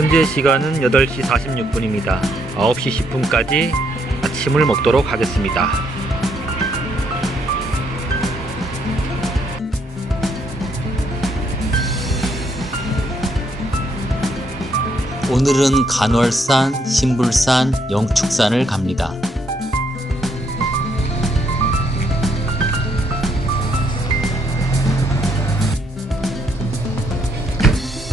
현재 시간은 8시 46분입니다. 9시 10분까지 아침을 먹도록 하겠습니다. 오늘은 간월산, 신불산, 영축산을 갑니다.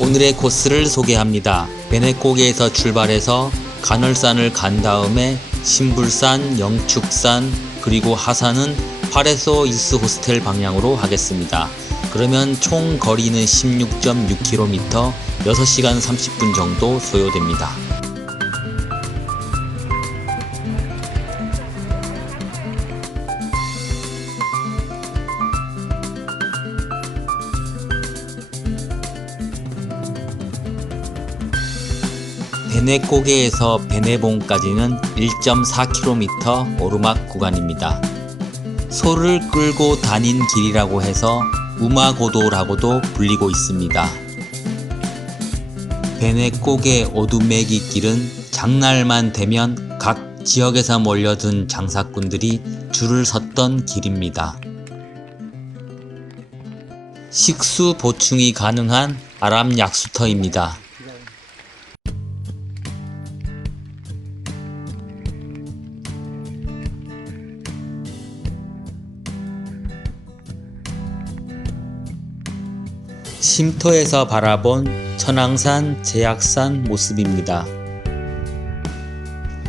오늘의 코스를 소개합니다. 베네고개에서 출발해서 간월산을 간 다음에 신불산, 영축산, 그리고 하산은 파레소 이스 호스텔 방향으로 하겠습니다. 그러면 총 거리는 16.6km, 6시간 30분 정도 소요됩니다. 베네고개에서 베네봉까지는 1.4km 오르막 구간입니다. 소를 끌고 다닌 길이라고 해서 우마고도라고도 불리고 있습니다. 베네고개 오두매기 길은 장날만 되면 각 지역에서 몰려든 장사꾼들이 줄을 섰던 길입니다. 식수 보충이 가능한 아람 약수터입니다. 쉼터에서 바라본 천왕산, 제약산 모습입니다.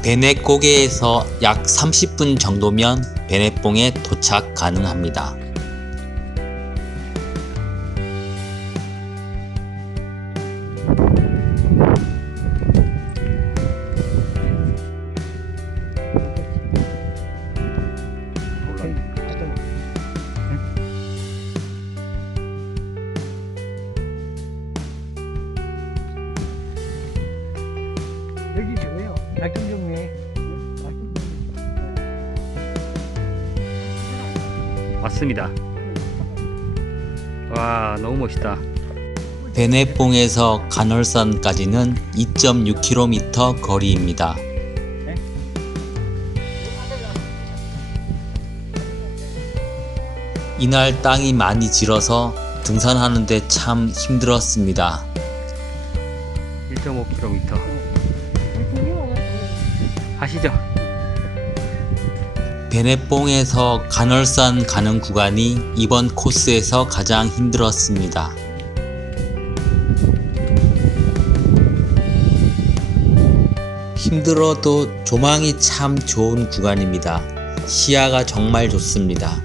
베네고개에서 약 30분 정도면 베네봉에 도착 가능합니다. 여기 저거요. 낙동정네. 왔습니다. 와, 너무 멋있다. 베네봉에서 간월산까지는 2.6km 거리입니다. 이날 땅이 많이 질어서 등산하는데 참 힘들었습니다. 1.5km 하시죠. 베네봉에서 간월산 가는 구간이 이번 코스에서 가장 힘들었습니다. 힘들어도 조망이 참 좋은 구간입니다. 시야가 정말 좋습니다.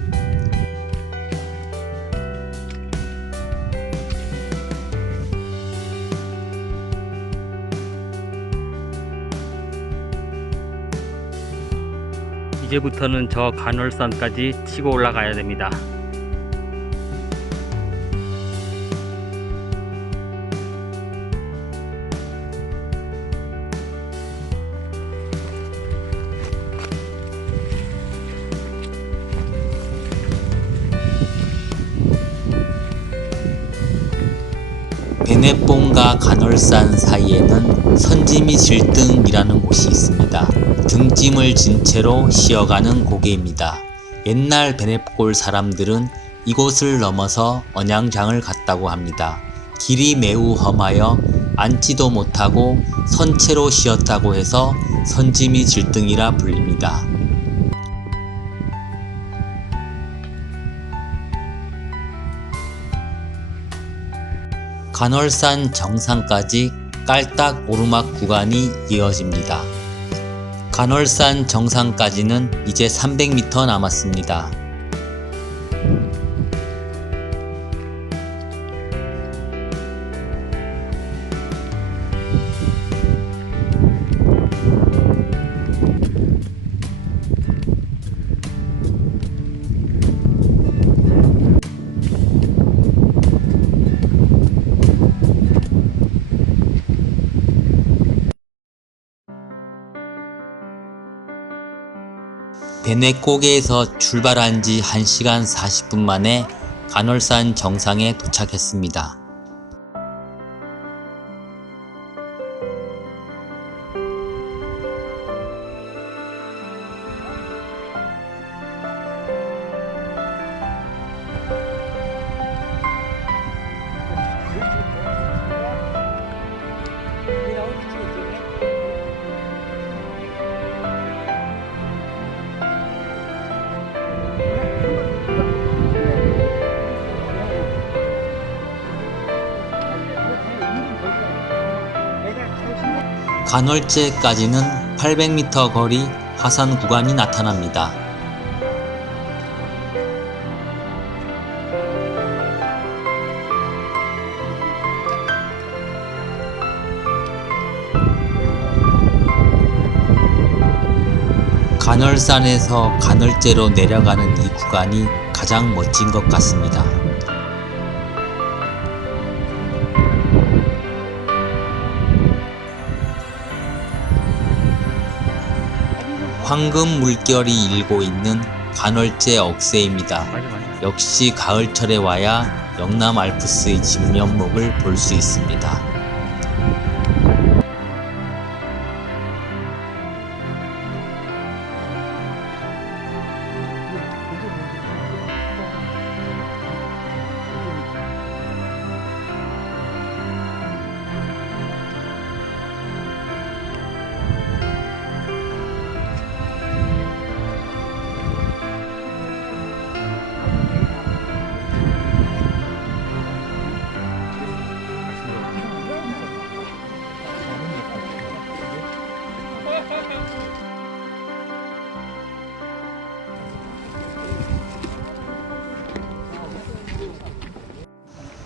이제부터는 저 간월산까지 치고 올라가야 됩니다. 베네봉과 간월산 사이에는 선지미 질등이라는 곳이 있습니다. 등짐을 진 채로 쉬어가는 고개입니다. 옛날 베네골 사람들은 이곳을 넘어서 언양장을 갔다고 합니다. 길이 매우 험하여 앉지도 못하고 선체로 쉬었다고 해서 선지미 질등이라 불립니다. 간월산 정상까지 깔딱 오르막 구간이 이어집니다. 간월산 정상까지는 이제 300m 남았습니다. 베네고개에서 출발한 지 1시간 40분 만에 간월산 정상에 도착했습니다. 간월제까지는 800m 거리 하산 구간이 나타납니다. 간월산에서 간월제로 내려가는 이 구간이 가장 멋진 것 같습니다. 황금 물결이 일고 있는 간월제 억새입니다. 역시 가을철에 와야 영남 알프스의 진면목을 볼 수 있습니다.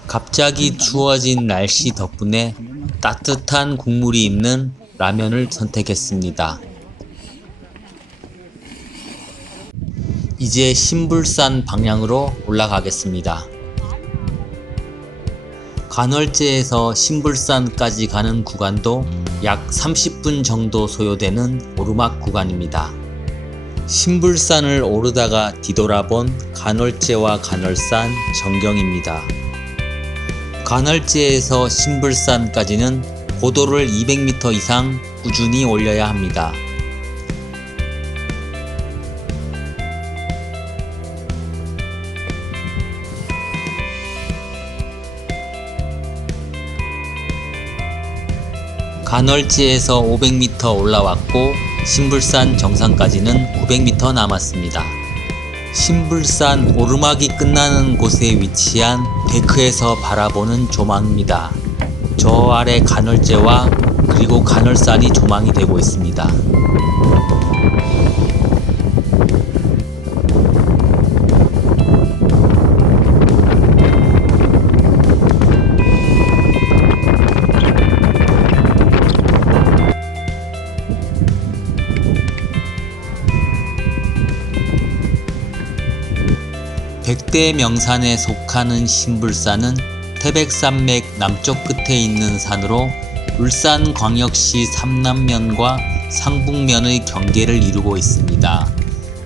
갑자기 추워진 날씨 덕분에 따뜻한 국물이 있는 라면을 선택했습니다. 이제 신불산 방향으로 올라가겠습니다. 간월제에서 신불산까지 가는 구간도 약 30분 정도 소요되는 오르막 구간입니다. 신불산을 오르다가 뒤돌아본 간월제와 간월산 전경입니다. 간월제에서 신불산까지는 고도를 200m 이상 꾸준히 올려야 합니다. 간월제에서 500m 올라왔고 신불산 정상까지는 900m 남았습니다. 신불산 오르막이 끝나는 곳에 위치한 데크에서 바라보는 조망입니다. 저 아래 간월제와 그리고 간월산이 조망이 되고 있습니다. 백대 명산에 속하는 신불산은 태백산맥 남쪽 끝에 있는 산으로 울산광역시 삼남면과 상북면의 경계를 이루고 있습니다.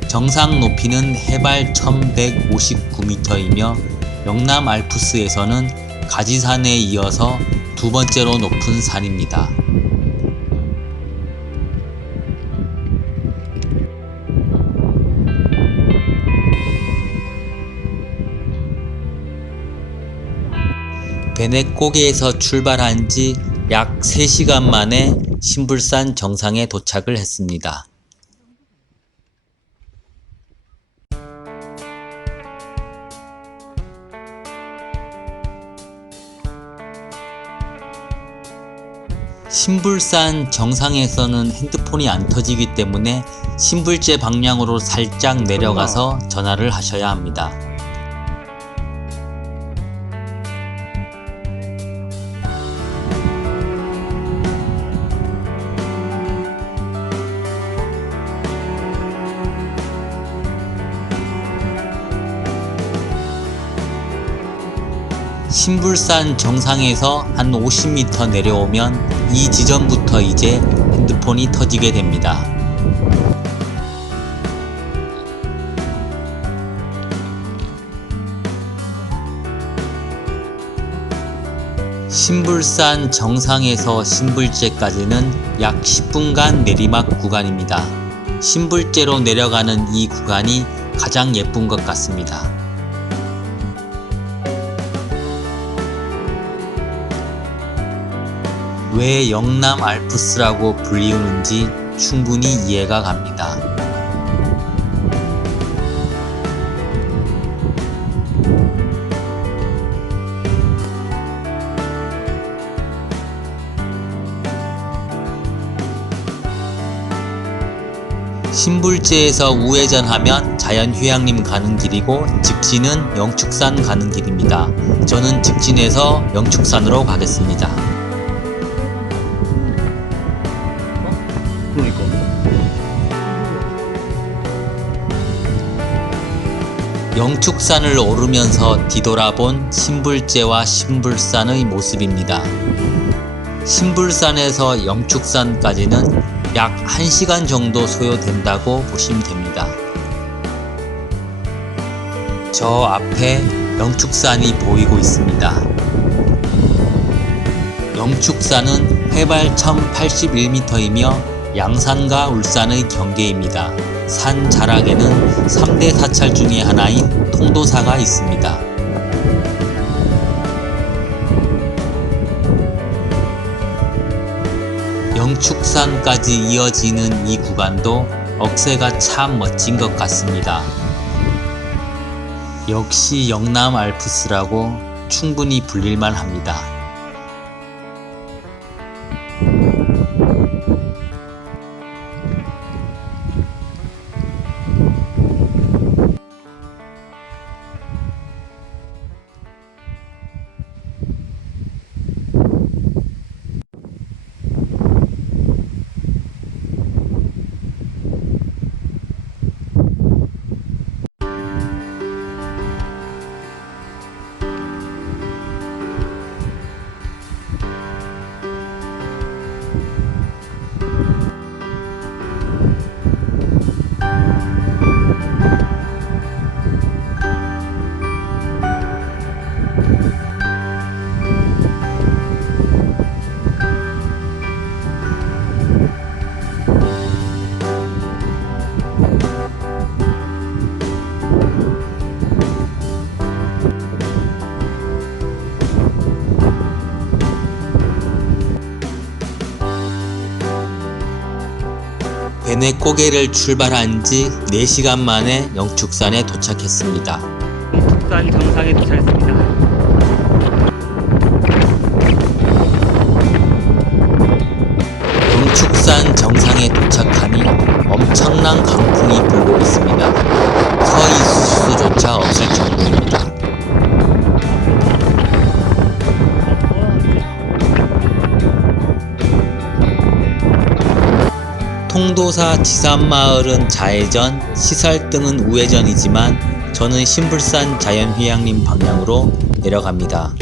정상 높이는 해발 1159m이며 영남 알프스에서는 가지산에 이어서 두 번째로 높은 산입니다. 베넷고개에서 출발한 지 약 3시간 만에 신불산 정상에 도착을 했습니다. 신불산 정상에서는 핸드폰이 안 터지기 때문에 신불제 방향으로 살짝 내려가서 전화를 하셔야 합니다. 신불산 정상에서 한 50m 내려오면 이 지점부터 이제 핸드폰이 터지게 됩니다. 신불산 정상에서 신불제까지는 약 10분간 내리막 구간입니다. 신불제로 내려가는 이 구간이 가장 예쁜 것 같습니다. 왜 영남 알프스라고 불리우는지 충분히 이해가 갑니다. 신불제에서 우회전하면 자연휴양림 가는 길이고 직진은 영축산 가는 길입니다. 저는 직진해서 영축산으로 가겠습니다. 그러니까. 영축산을 오르면서 뒤돌아본 신불제와 신불산의 모습입니다. 신불산에서 영축산까지는 약 1시간 정도 소요된다고 보시면 됩니다. 저 앞에 영축산이 보이고 있습니다. 영축산은 해발 1081m이며 양산과 울산의 경계입니다. 산 자락에는 3대 사찰 중의 하나인 통도사가 있습니다. 영축산까지 이어지는 이 구간도 억새가 참 멋진 것 같습니다. 역시 영남 알프스라고 충분히 불릴만 합니다. 베네꼬게를 출발한 지 4시간 만에 영축산에 도착했습니다. 영축산 정상에 도착했습니다. 영축산 정상에 도착하니 엄청난 강풍이 불고 있습니다. 서 있을 수조차 없을 정도입니다. 통도사 지산마을은 좌회전, 시살등은 우회전이지만 저는 신불산 자연휴양림 방향으로 내려갑니다.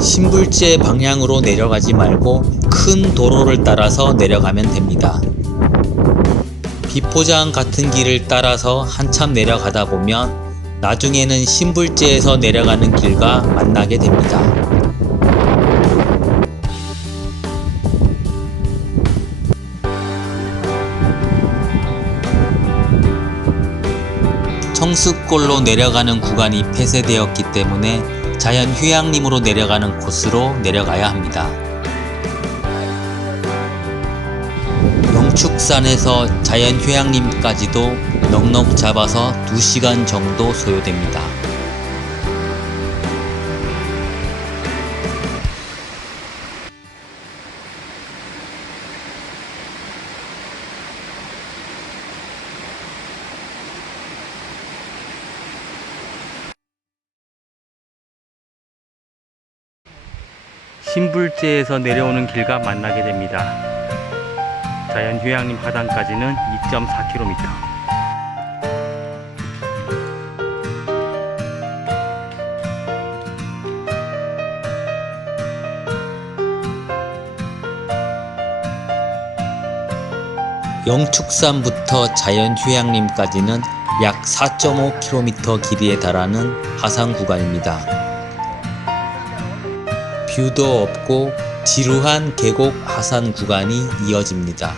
신불제 방향으로 내려가지 말고 큰 도로를 따라서 내려가면 됩니다. 비포장 같은 길을 따라서 한참 내려가다 보면 나중에는 신불제에서 내려가는 길과 만나게 됩니다. 청수골로 내려가는 구간이 폐쇄되었기 때문에 자연휴양림으로 내려가는 코스로 내려가야 합니다. 영축산에서 자연휴양림까지도 넉넉 잡아서 2시간 정도 소요됩니다. 신불제에서 내려오는 길과 만나게 됩니다. 자연휴양림 하단까지는 2.4km. 영축산부터 자연휴양림까지는 약 4.5km 길이에 달하는 하산 구간입니다. 뷰도 없고 지루한 계곡 하산 구간이 이어집니다.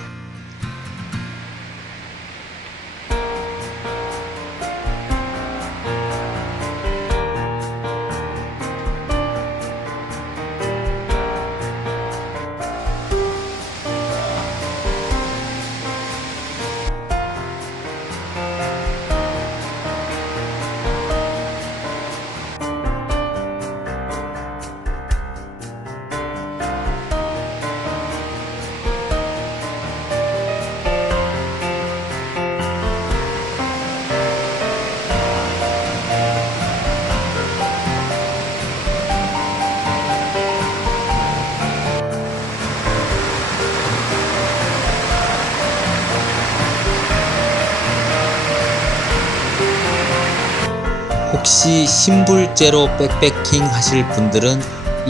혹시 신불제로 백패킹 하실 분들은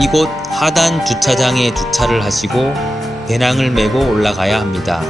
이곳 하단 주차장에 주차를 하시고 배낭을 메고 올라가야 합니다.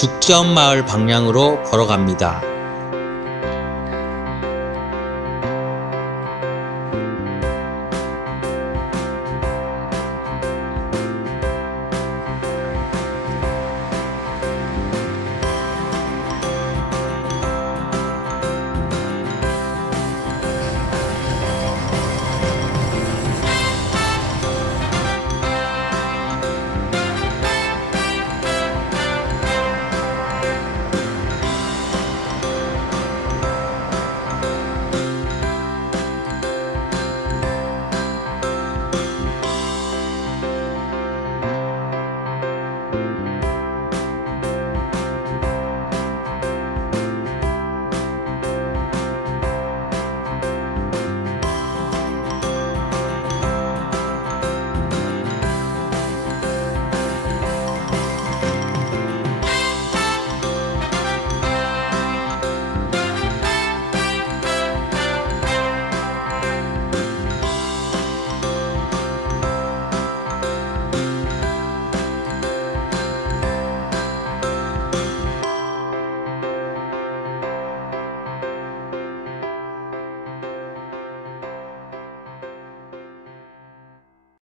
죽전마을 방향으로 걸어갑니다.